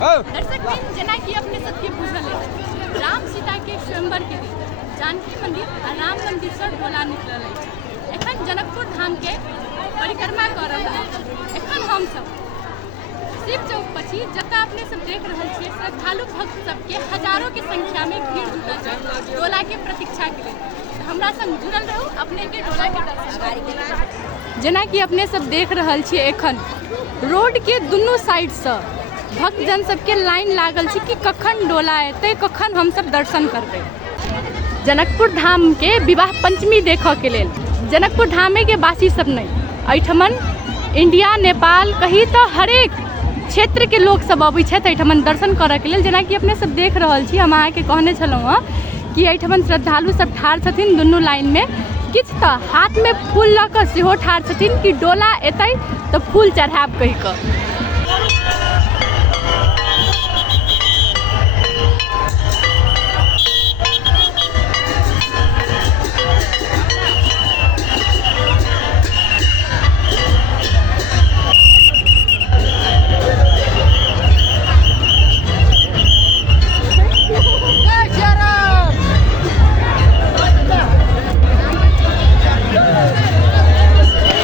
दर्शक जना कि अपने सबके बुझल है राम सीता के स्वयंवर के दिन जानकी मंदिर आ राम मंदिर से डोला निकलल है। एखन जनकपुर धाम के परिक्रमा कर रहल है। एखन हम सब शिव चौक पर छी, जतऽ अपने सब देख रहल छियै श्रद्धालु भक्त सबके हजारों के संख्या में भीड़ जुटल छै डोला के प्रतीक्षा के लिए। हमरा संग जुड़ल रहू अपने के डोला के दर्शन के। जेना कि अपने सब देख रहल छियै एखन रोड के दुनू साइड से भक्तजन सबके लाइन लागल छै कि कखन डोला एतै, कखन हम सब दर्शन करबै। जनकपुर धाम के विवाह पंचमी देखऽ के लेल जनकपुर धामे के वासी सब नहीं, एहिठमन इंडिया नेपाल कही तो हरेक क्षेत्र के लोग सब अबै छथि एहिठमन दर्शन करऽ के लेल। जेना कि अपने सब देख रहल छी, हम अहाँके कहने छलहुँ हँ कि एहिठमन श्रद्धालु सब ठाढ़ छथिन दुनू लाइन में, किछु तऽ हाथ में फूल लऽ कऽ सेहो ठाढ़ छथिन कि डोला एतै तऽ फूल चढ़ायब कहि कऽ।